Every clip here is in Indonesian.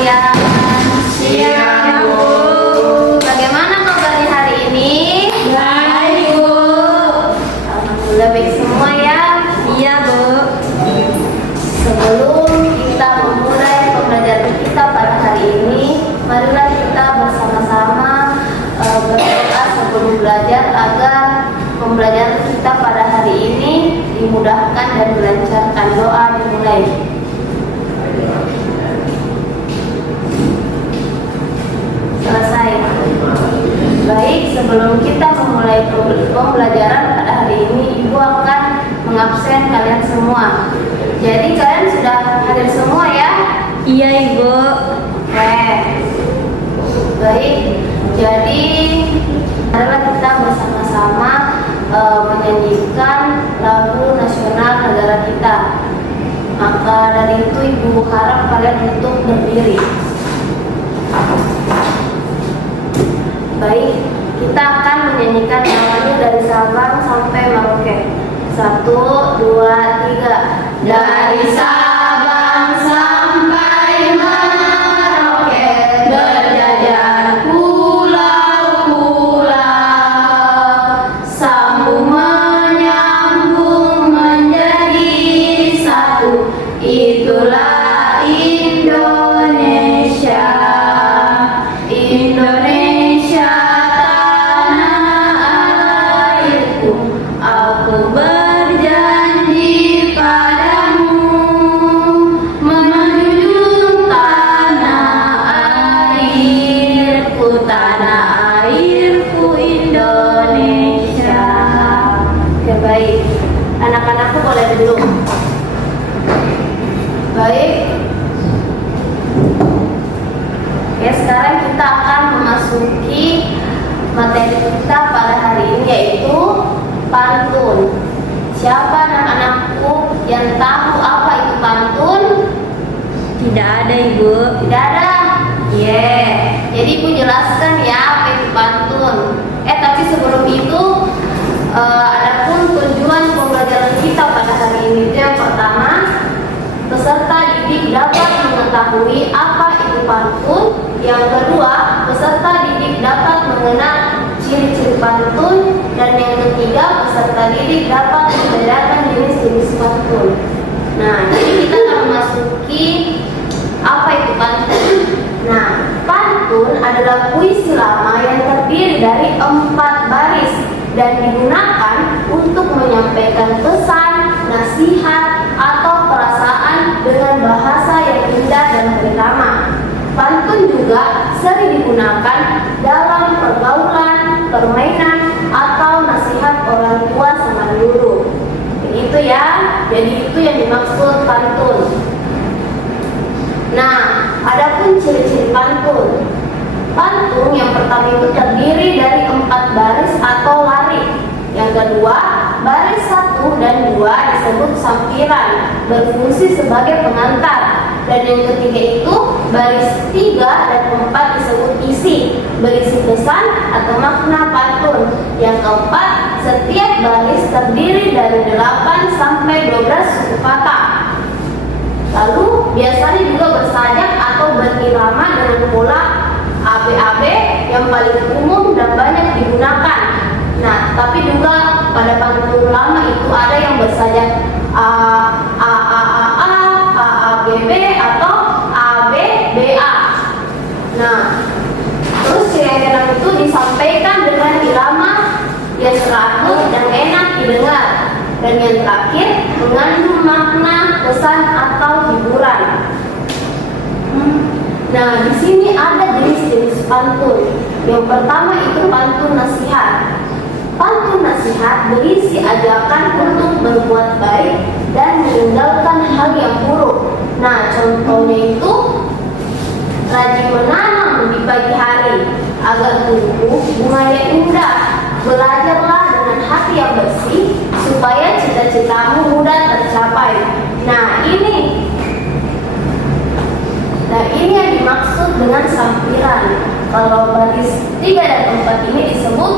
kalian? Siang, Bu. Bagaimana kabarnya hari ini? Baik, Bu. Alhamdulillah baik semua ya. Iya, Bu. Sebelum kita memulai pembelajaran kita pada hari ini, marilah kita bersama-sama berdoa sebelum belajar agar pembelajaran kita pada hari ini dimudahkan dan dilancarkan. Doa dimulai. Selesai. Baik, sebelum kita memulai pembelajaran pada hari ini, Ibu akan mengabsen kalian semua. Jadi kalian sudah hadir semua ya? Iya, Ibu. Oke. Baik, jadi marilah kita bersama-sama menyanyikan lagu nasional negara kita. Maka dari itu Ibu harap kalian untuk berdiri. Baik, kita akan menyanyikan lagu dari Sabang sampai Merauke. 1, 2, 3. Dari Sabang sampai Merauke, berjajar pulau-pulau, sambung menyambung menjadi satu. Itulah Indonesia. Indonesia tanah airku, aku berjanji padamu menjunjung tanah airku Indonesia. Oke, baik. Anak-anakku boleh duduk. Baik. Ya, sekarang kita akan memasuki materi kita pada hari ini, yaitu pantun. Siapa anak-anakku yang tahu apa itu pantun? Tidak ada, Ibu. Tidak ada? Jadi Ibu jelaskan ya apa itu pantun. Tapi sebelum itu adapun tujuan pembelajaran kita pada hari ini itu yang pertama, peserta didik dapat mengetahui apa itu pantun. Yang kedua, peserta didik dapat mengenal ciri-ciri pantun. Dan yang ketiga, peserta didik dapat membedakan jenis-jenis pantun. Nah, jadi kita akan memasuki apa itu pantun. Nah, pantun adalah puisi lama yang terdiri dari 4 baris dan digunakan untuk menyampaikan pesan, nasihat, atau perasaan dengan bahasa yang indah dan irama. Pantun juga sering digunakan dalam pergaulan, permainan, atau nasihat orang tua sama guru. Begitu ya, jadi itu yang dimaksud pantun. Nah, adapun ciri-ciri pantun. Pantun yang pertama itu terdiri dari 4 baris atau larik. Yang kedua, baris 1 dan 2 disebut sampiran, berfungsi sebagai pengantar. Dan yang ketiga itu baris 3 dan 4 disebut isi, berisi pesan atau makna pantun. Yang keempat, setiap baris terdiri dari 8 sampai 12 suku kata. Lalu biasanya juga bersajak atau berirama dengan pola AB-AB yang paling umum dan banyak digunakan. Nah, tapi juga pada pantun lama itu ada yang bersajak AABB atau ABBA. Nah, terus yang keenam itu disampaikan dengan irama yang seragam dan enak didengar. Dan yang terakhir mengandung makna, pesan atau hiburan. Nah, di sini ada jenis-jenis pantun. Yang pertama itu pantun nasihat. Pantun nasihat berisi ajakan untuk berbuat baik dan meninggalkan hal yang buruk. Nah, contohnya itu rajin menanam di pagi hari agar tumbuh bunga yang indah. Belajarlah dengan hati yang bersih supaya cita-citamu mudah tercapai. Nah, ini yang dimaksud dengan sampiran. Kalau baris 3 dan 4 ini disebut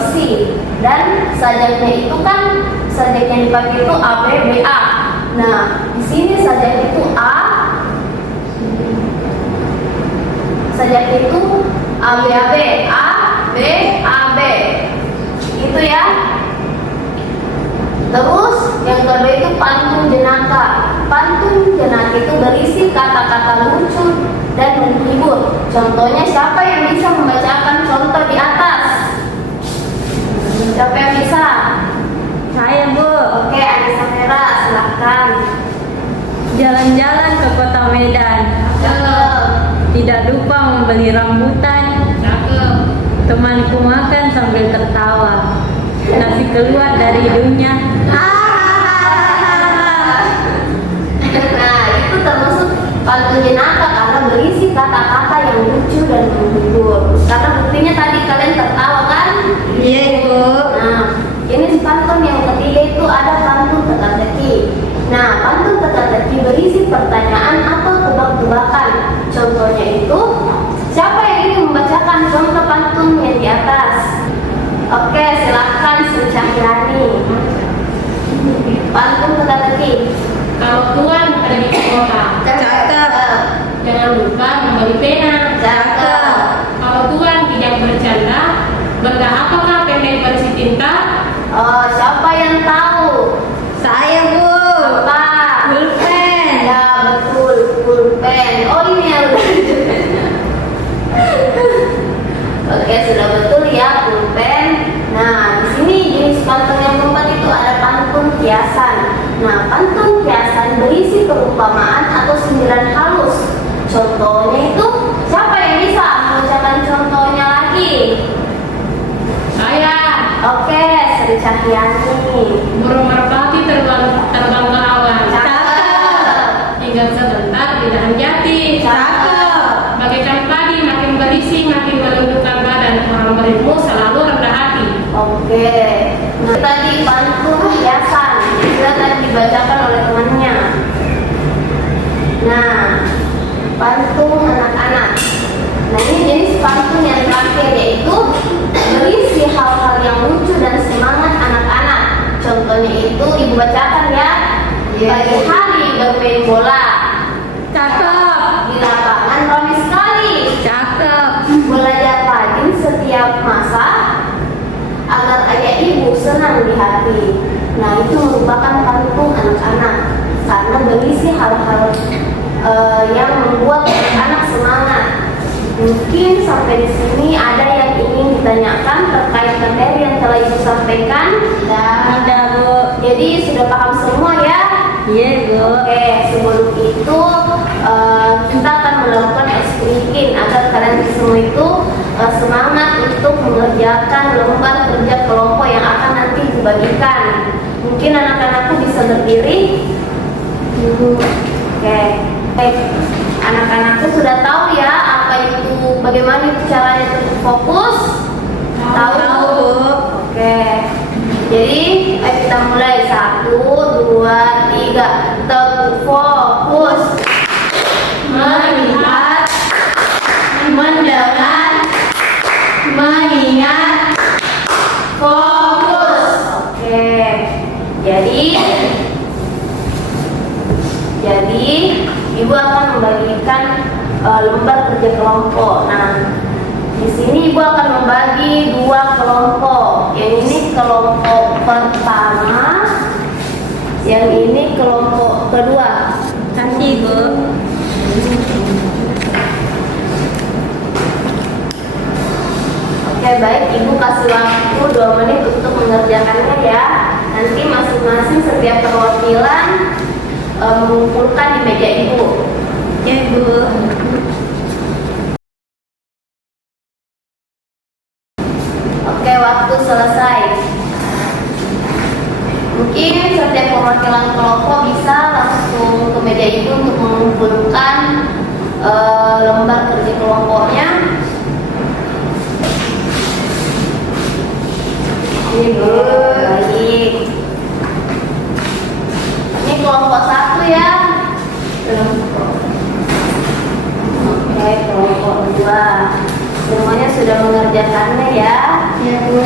isi. Dan sajaknya itu kan sajak yang dipakai itu ABBA. Nah, di sini sajak itu A, sajak itu ABAB, ABAB. Itu ya. Terus yang kedua itu pantun jenaka. Pantun jenaka itu berisi kata-kata lucu dan menghibur. Contohnya siapa yang bisa membacakan contoh di atas? Siapa yang bisa? Saya, Bu. Oke, Anissa Vera, silahkan. Jalan-jalan ke kota Medan. Cakep. Tidak lupa membeli rambutan. Cakep. Temanku makan sambil tertawa. Nasi keluar dari hidungnya. Nah, itu termasuk pantun jenaka karena berisi kata-kata yang lucu dan menghibur. Karena buktinya tadi kalian tertawa kan? Iya, Bu. Nah, jenis pantun yang ketiga itu ada pantun teka-teki. Nah, pantun teka-teki berisi pertanyaan atau tebak-tebakan. Contohnya itu, siapa yang ingin membacakan contoh pantun yang di atas? Oke, silakan Sri Cahyani. Pantun teka-teki. Kalau Tuhan ada di kota, Cakep. jangan lupa membeli pena. Cakep. Kalau Tuhan tidak bercanda, benda apakah pendek berisi tinta? Oh, siapa yang tahu? Saya, Bu. Apa? Pulpen. Ya, betul, pulpen. Oh, ini yang Oke, sudah betul ya, pulpen. Nah, di sini jenis pantun yang keempat itu ada pantun kiasan. Nah, pantun kiasan berisi perumpamaan atau sindiran halus. Contohnya itu, siapa yang bisa membacakan contohnya lagi? Saya, Oke, Sri Cahyani. burung merpati terbang ke awan. Cakep. Tinggal sebentar di dahan jati. Cakep. Bagaikan padi makin berisi, makin menundukkan badan. Orang berilmu selalu rendah hati. Oke. Nah, tadi pantun hiasan sudah tadi dibacakan oleh temannya. Nah, pantun anak-anak. Nah, ini jenis pantun yang terakhir yaitu berisi hal-hal yang lucu dan semangat anak-anak. Contohnya itu ibu bacakan ya. Pagi hari bermain bola Cakep. di lapangan ramai sekali. Cakep. Belajar rajin setiap masa agar ayah ibu senang di hati. Nah, itu merupakan pantun anak-anak karena berisi hal-hal yang membuat anak semangat. Mungkin sampai di sini ada yang ingin ditanyakan terkait materi yang telah ibu sampaikan. Tidak, Bu. Jadi sudah paham semua ya? Iya, Bu. Oke, sebelum itu kita akan melakukan eksplikin agar kalian semua itu semangat untuk mengerjakan lembar kerja kelompok yang akan nanti dibagikan. Mungkin anak-anakku bisa berdiri. Oke, anak-anakku sudah tahu ya apa itu, bagaimana itu caranya untuk fokus? Tahu? Tahu, Bu. Oke. Jadi kita mulai 1, 2, 3. Teguh fokus. Melihat, mendengar, mengingat, fokus. Oke. Jadi ibu akan membagikan lembar kerja kelompok. Nah, di sini ibu akan membagi 2 kelompok. Yang ini kelompok pertama, yang ini kelompok kedua. Kasih, Bu. Oke, baik, ibu kasih waktu 2 menit untuk mengerjakannya ya. Nanti masing-masing setiap perwakilan mengumpulkan di meja ibu. Ya, Bu. Oke, waktu selesai. Mungkin setiap perwakilan kelompok bisa langsung ke meja ibu untuk mengumpulkan lembar kerja kelompoknya. Baik. Ini kelompok 1 ya. Oke, kelompok 2. Semuanya sudah mengerjakannya ya. Ya, Bu.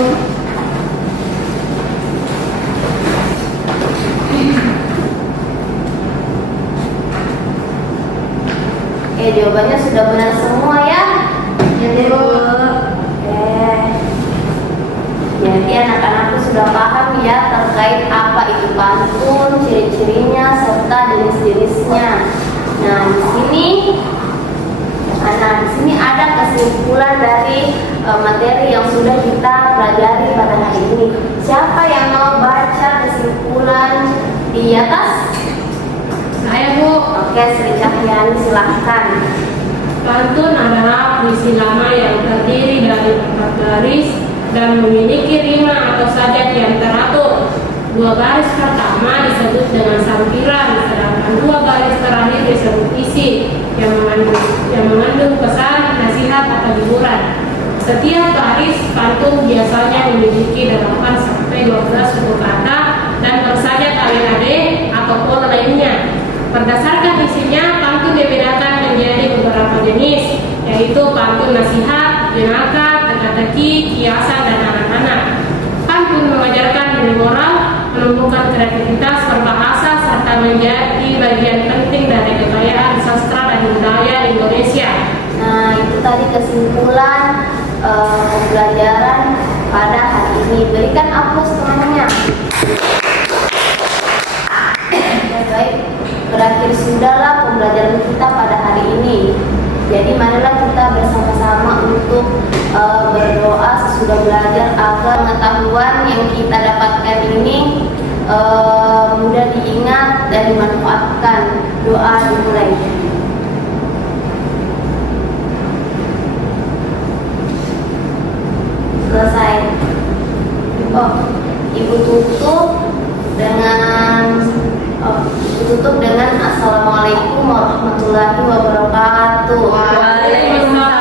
Oke, jawabannya sudah benar semua ya. Jadi Bu. Jadi anak-anakku sudah paham ya terkait apa itu pantun, ciri-cirinya serta jenis-jenisnya. Nah, di sini ada kesimpulan dari materi yang sudah kita pelajari pada hari ini. Siapa yang mau baca kesimpulan di atas? Saya Bu. Oke, Sri Cahyani silahkan. Pantun adalah puisi lama yang terdiri dari 4 baris dan memiliki rima atau sajak yang teratur. 2 baris pertama disebut dengan sampiran, sedangkan 2 baris terakhir disebut isi yang mengandung pesan, nasihat atau hiburan. Setiap baris pantun biasanya memiliki 8 sampai 12 suku kata dan bersajak alin-ade atau pola lainnya. Berdasarkan isinya, pantun dibedakan menjadi beberapa jenis, yaitu pantun nasihat, jenaka, teka-teki, kiasan, dan anak-anak. Pantun mengajarkan nilai moral, menumbuhkan kreativitas berbahasa, serta menjadi bagian penting dari kekayaan sastra dan budaya Indonesia. Nah, itu tadi kesimpulan pembelajaran pada hari ini. Berikan aplaus temannya. Ya, baik. Berakhir sudahlah pembelajaran kita pada hari ini. Jadi marilah kita bersama-sama untuk berdoa sesudah belajar agar pengetahuan yang kita dapatkan ini mudah diingat dan dimanfaatkan. Doa dimulai. Selesai. Ibu tutup dengan Assalamualaikum warahmatullahi wabarakatuh. Waalaikumsalam.